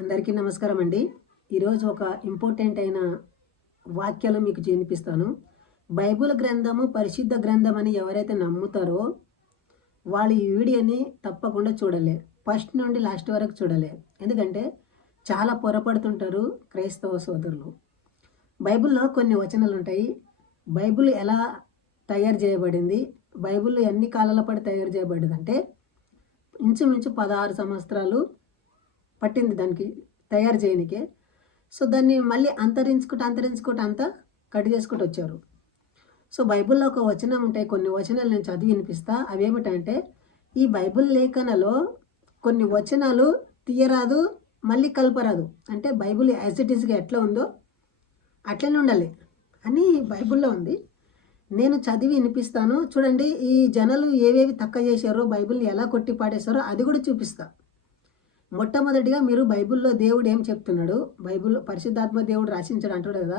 అందరికీ నమస్కారం అండి. ఈరోజు ఒక ఇంపార్టెంట్ అయిన వాక్యాలు మీకు వినిపిస్తాను. బైబిల్ గ్రంథము పరిశుద్ధ గ్రంథం అని ఎవరైతే నమ్ముతారో వాళ్ళు ఈ వీడియోని తప్పకుండా చూడాలి. ఫస్ట్ నుండి లాస్ట్ వరకు చూడాలి. ఎందుకంటే చాలా పొరపడుతుంటారు క్రైస్తవ సోదరులు. బైబిల్లో కొన్ని వచనాలు ఉంటాయి. బైబిల్ ఎలా తయారు చేయబడింది, బైబిల్ ఎన్ని కాలాల పాటు తయారు చేయబడింది అంటే ఇంచుమించు 16 సంవత్సరాలు పట్టింది దానికి తయారు చేయనికే. సో దాన్ని మళ్ళీ అంతరించుకుంటూ అంతా కట్ చేసుకుంటూ వచ్చారు. సో బైబిల్లో ఒక వచనం ఉంటాయి, కొన్ని వచనాలు నేను చదివి వినిపిస్తా. అవి ఏమిటంటే, ఈ బైబిల్ లేఖనలో కొన్ని వచనాలు తీయరాదు, మళ్ళీ కలపరాదు. అంటే బైబిల్ యాజ్ ఇట్ ఈస్గా ఎట్లా ఉందో అట్లనే ఉండాలి అని బైబిల్లో ఉంది. నేను చదివి వినిపిస్తాను చూడండి. ఈ జనాలు ఏవేవి తక్కువ చేశారో, బైబిల్ని ఎలా కొట్టి పాడేశారో అది కూడా చూపిస్తా. మొట్టమొదటిగా మీరు బైబిల్లో దేవుడు ఏం చెప్తున్నాడు, బైబిల్ పరిశుద్ధాత్మ దేవుడు రాసించాడు అంటాడు కదా,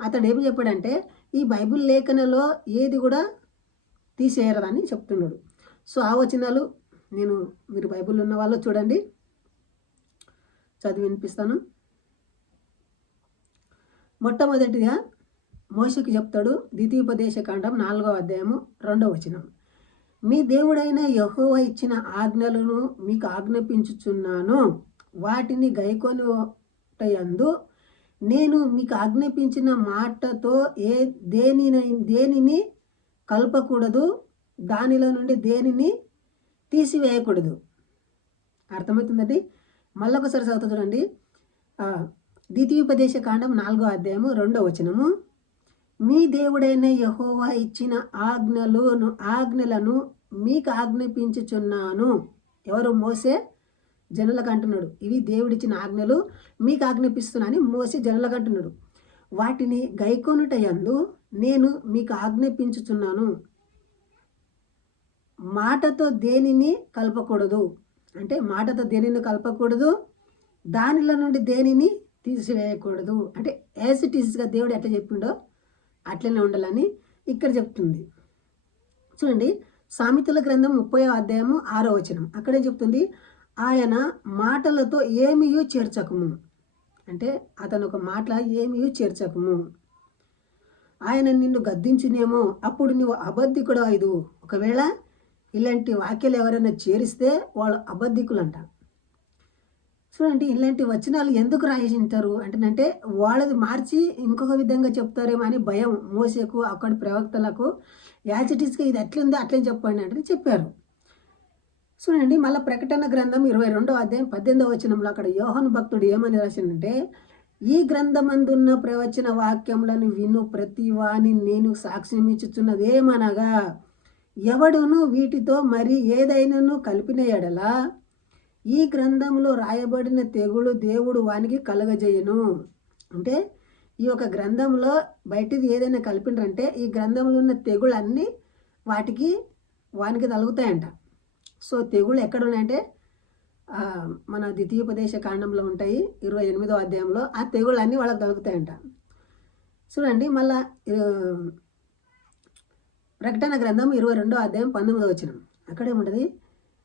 అతడు ఏం చెప్పాడంటే ఈ బైబిల్ లేఖనలో ఏది కూడా తీసేయరదని చెప్తున్నాడు. సో ఆ వచనాలు మీరు బైబిల్ ఉన్న వాళ్ళు చూడండి, చదివి వినిపిస్తాను. మొట్టమొదటిగా మోషేకి చెప్తాడు, ద్వితీయోపదేశ కాండం 4వ అధ్యాయము 2వ వచనం. మీ దేవుడైన యెహోవా ఇచ్చిన ఆజ్ఞలను మీకు ఆజ్ఞాపించుచున్నాను, వాటిని గైకొనుటయందు నేను మీకు ఆజ్ఞాపించిన మాటతో దేనిని కలపకూడదు, దానిలో నుండి దేనిని తీసివేయకూడదు. అర్థమవుతుందండి. మళ్ళొకసారి చదువుతా చూడండి. ద్వితీయోపదేశ కాండం 4వ అధ్యాయము 2వ వచనము. మీ దేవుడైన యెహోవా ఇచ్చిన ఆజ్ఞలను మీకు ఆజ్ఞాపించుచున్నాను. ఎవరు? మోసే జనులకు అంటున్నాడు. ఇవి దేవుడిచ్చిన ఆజ్ఞలు మీకు ఆజ్ఞాపిస్తున్నానని మోసే జనులకు అంటున్నాడు. వాటిని గైకొనుటయందు నేను మీకు ఆజ్ఞాపించుచున్నాను, మాటతో దేనిని కలపకూడదు. అంటే మాటతో దేనిని కలపకూడదు, దానిలో నుండి దేనిని తీసివేయకూడదు. అంటే యాజ్ ఇట్ ఈస్గా దేవుడు ఎట్లా చెప్పిండో అట్లనే ఉండాలని ఇక్కడ చెప్తుంది. చూడండి, సామెతల గ్రంథం 30వ అధ్యాయము 6వ వచనం. అక్కడే చెప్తుంది, ఆయన మాటలతో ఏమీయూ చేర్చకము. అంటే అతను ఒక మాట ఏమీయూ చేర్చకము. ఆయన నిన్ను గద్దించునేమో, అప్పుడు నువ్వు అబద్ధికుడు అయిదు. ఒకవేళ ఇలాంటి వాక్యాలు ఎవరైనా చేరిస్తే వాళ్ళు అబద్ధికులు అంట. చూడండి, ఇలాంటి వచనాలు ఎందుకు రాయించారు అంటే వాళ్ళది మార్చి ఇంకొక విధంగా చెప్తారేమో అని భయం మోసేకు, అక్కడి ప్రవక్తలకు. యాజ్ ఇట్ ఈస్గా ఇది ఎట్లుందో అట్లే చెప్పండి అంటే చెప్పారు. చూడండి, మళ్ళీ ప్రకటన గ్రంథం 22వ అధ్యాయం 18వ వచనంలో అక్కడ యోహాను భక్తుడు ఏమని రాసిందంటే, ఈ గ్రంథమందున్న ప్రవచన వాక్యములను విను ప్రతి వాని నేను సాక్ష్యం ఇచ్చుచున్నది ఏమనగా, ఎవడును వీటితో మరి ఏదైనాను కలిపిన ఎడలా ఈ గ్రంథంలో రాయబడిన తెగులు దేవుడు వానికి కలగజేయును. అంటే ఈ యొక్క గ్రంథంలో బయటిది ఏదైనా కలిపినరంటే ఈ గ్రంథంలో ఉన్న తెగులు అన్నీ వానికి తగులుతాయంట. సో తెగులు ఎక్కడ ఉన్నాయంటే మన ద్వితీయోపదేశ కాండంలో ఉంటాయి, 28వ అధ్యాయంలో. ఆ తెగులు అన్నీ వాళ్ళకి తగులుతాయంట. చూడండి, మళ్ళా ప్రకటన గ్రంథం 22వ అధ్యాయం 19వ వచనం. అక్కడే ఉంటుంది,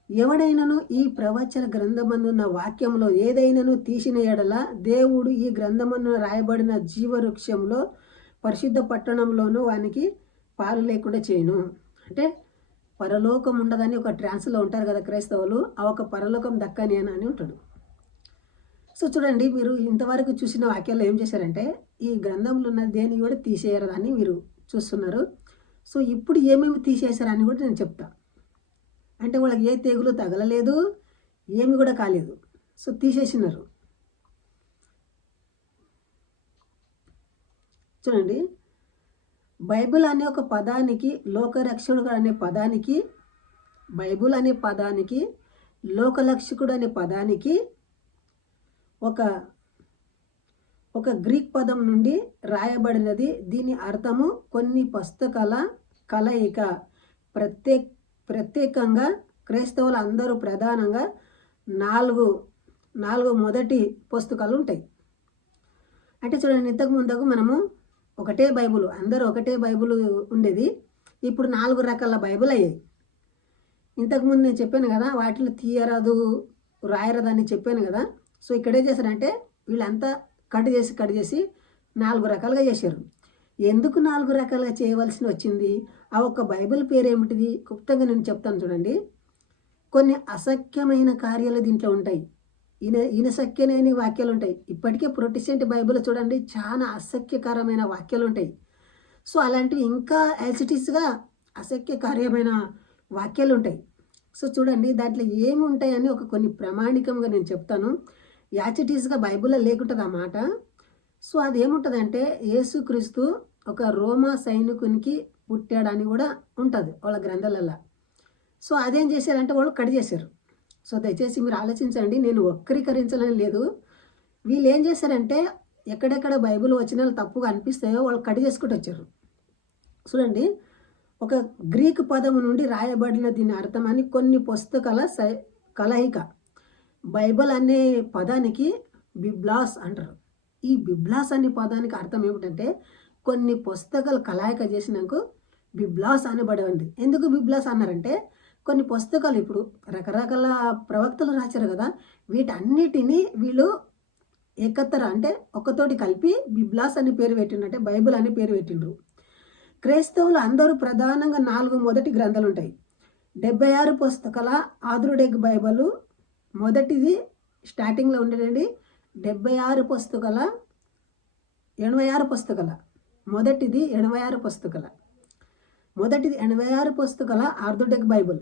ఎవడైనను ఈ ప్రవచన గ్రంథమందున్న వాక్యంలో ఏదైనాను తీసిన ఎడల దేవుడు ఈ గ్రంథమందు రాయబడిన జీవవృక్షంలో పరిశుద్ధ పట్టణంలోనూ వానికి పాలు లేకుండా చేయను. అంటే పరలోకం ఉండదని ఒక ట్రాన్స్లో ఉంటారు కదా క్రైస్తవులు, ఆ ఒక పరలోకం దక్కని అని ఉంటాడు. సో చూడండి, మీరు ఇంతవరకు చూసిన వాక్యాల్లో ఏం చేశారంటే ఈ గ్రంథంలో ఉన్న దేని కూడా తీసేయరని మీరు చూస్తున్నారు. సో ఇప్పుడు ఏమేమి తీసేశారని కూడా నేను చెప్తా. అంటే వాళ్ళకి ఏ తెగులు తగలలేదు, ఏమి కూడా కాలేదు. సో తీసేసినారు. చూడండి, బైబిల్ అనే ఒక పదానికి, లోకరక్షకుడు అనే పదానికి, బైబిల్ అనే పదానికి, లోకరక్షకుడు అనే పదానికి ఒక గ్రీక్ పదం నుండి రాయబడినది. దీని అర్థము కొన్ని పుస్తకాల కలయిక. ప్రత్యేకంగా క్రైస్తవులు అందరూ ప్రధానంగా నాలుగు మొదటి పుస్తకాలు ఉంటాయి. అంటే చూడండి, ఇంతకు ముందుకు మనము ఒకటే బైబుల్, అందరూ ఒకటే బైబుల్ ఉండేది. ఇప్పుడు 4 రకాల బైబుల్ అయ్యాయి. ఇంతకుముందు నేను చెప్పాను కదా, వాటిలో తీయరాదు రాయరాదని చెప్పాను కదా. సో ఇక్కడ ఏం చేశారంటే వీళ్ళంతా కట్ చేసి 4 రకాలుగా చేశారు. ఎందుకు 4 రకాలుగా చేయవలసి వచ్చింది? ఆ ఒక్క బైబిల్ పేరు ఏమిటిది? క్లుప్తంగా నేను చెప్తాను చూడండి. కొన్ని అసఖ్యమైన కార్యాలు దీంట్లో ఉంటాయి. ఈయన వాక్యాలు ఉంటాయి. ఇప్పటికే ప్రొటెస్టెంట్ బైబిల్ చూడండి చాలా అసఖ్యకరమైన వాక్యాలు ఉంటాయి. సో అలాంటివి ఇంకా యాసిటీస్గా అసఖ్యకార్యమైన వాక్యాలు ఉంటాయి. సో చూడండి దాంట్లో ఏమి ఉంటాయని కొన్ని ప్రామాణికంగా నేను చెప్తాను. యాసిటీస్గా బైబిల్లో లేకుంటుంది ఆ మాట. సో అదేముంటుందంటే యేసుక్రీస్తు ఒక రోమా సైనికునికి పుట్టాడని కూడా ఉంటుంది వాళ్ళ గ్రంథాలలో. సో అదేం చేశారంటే వాళ్ళు కట్ చేశారు. సో దయచేసి మీరు ఆలోచించండి, నేను వక్రీకరించాలని లేదు. వీళ్ళు ఏం చేశారంటే ఎక్కడెక్కడ బైబిల్ వచనాలు తప్పుగా అనిపిస్తాయో వాళ్ళు కట్ చేసుకుంటూ వచ్చారు. చూడండి, ఒక గ్రీకు పదము నుండి రాయబడిన దీని అర్థం అని కొన్ని పుస్తకాల కలయిక. బైబిల్ అనే పదానికి బిబ్లాస్ అంటారు. ఈ బిబ్లాస్ అనే పదానికి అర్థం ఏమిటంటే కొన్ని పుస్తకాలు కలయిక చేసినాక బిబ్లాస్ అనబడి ఉంది. ఎందుకు బిబ్లాస్ అన్నారంటే కొన్ని పుస్తకాలు ఇప్పుడు రకరకాల ప్రవక్తలు రాశారు కదా, వీటన్నిటినీ వీళ్ళు ఏకత్తర అంటే ఒకతోటి కలిపి బిబ్లాస్ అని పేరు పెట్టిండ్రు, అంటే బైబిల్ అని పేరు పెట్టిండ్రు. క్రైస్తవులు అందరూ ప్రధానంగా 4 మొదటి గ్రంథాలు ఉంటాయి. 76 పుస్తకాల ఆద్రుడెగ్ బైబిల్ మొదటిది స్టార్టింగ్లో ఉండేదండి. 76 పుస్తకాల 86 పుస్తకాల మొదటిది 86 పుస్తకాల మొదటిది 86 పుస్తకాల ఆర్థోడాక్స్ బైబిల్.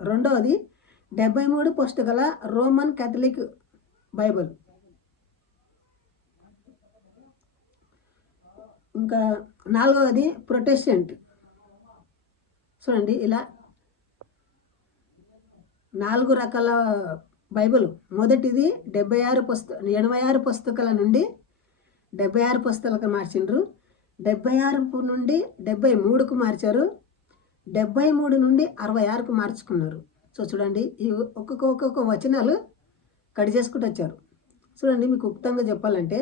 రెండవది 73 పుస్తకాల రోమన్ కేథలిక్ బైబిల్. ఇంకా 4వది ప్రొటెస్టెంట్. చూడండి ఇలా 4 రకాల బైబిల్. మొదటిది 86 పుస్తకాల నుండి 76 పుస్తకాలకు మార్చిండ్రు. 76 నుండి 73కు మార్చారు. 73 నుండి 66కు మార్చుకున్నారు. సో చూడండి, ఈ ఒక్కొక్క వచనాలు కట్ చేసుకుంటూ వచ్చారు. చూడండి, మీకు ఉక్తంగా చెప్పాలంటే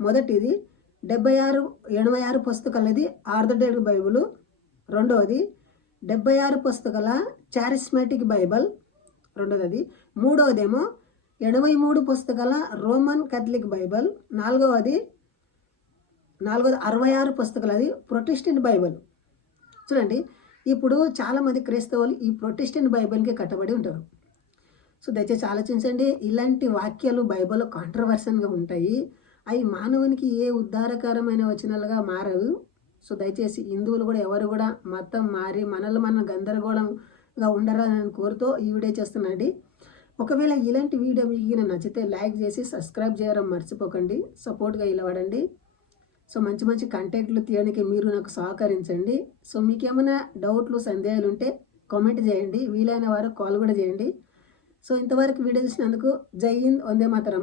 మొదటిది 76 పుస్తకాలది ఆర్థోడాక్స్ బైబిల్. రెండవది 76 పుస్తకాల చారిస్మాటిక్ బైబిల్ రెండవది. మూడవదేమో 83 పుస్తకాల రోమన్ కేథలిక్ బైబిల్. నాలుగవది 66 పుస్తకాలది ప్రొటెస్టెంట్ బైబిల్. చూడండి, ఇప్పుడు చాలామంది క్రైస్తవులు ఈ ప్రొటెస్టెంట్ బైబిల్కి కట్టబడి ఉంటారు. సో దయచేసి ఆలోచించండి, ఇలాంటి వాక్యాలు బైబిల్లో కాంట్రవర్సన్గా ఉంటాయి. అవి మానవునికి ఏ ఉద్ధారకరమైన వచనాలుగా మారవు. సో దయచేసి హిందువులు కూడా ఎవరు కూడా మతం మారి మనల్ని గందరగోళంగా ఉండరాలని కోరుతూ ఈ వీడియో చేస్తున్నాండి. ఒకవేళ ఇలాంటి వీడియో మీకు నచ్చితే లైక్ చేసి సబ్స్క్రైబ్ చేయడం మర్చిపోకండి. సపోర్ట్గా ఇలా వాడండి. సో మంచి కంటెంట్లు తీయడానికి మీరు నాకు సహకరించండి. సో మీకు ఏమైనా డౌట్లు సందేహాలు ఉంటే కామెంట్ చేయండి. వీలైన వారు కాల్ కూడా చేయండి. సో ఇంతవరకు వీడియో చూసినందుకు జై హింద్, వందే మాతరం.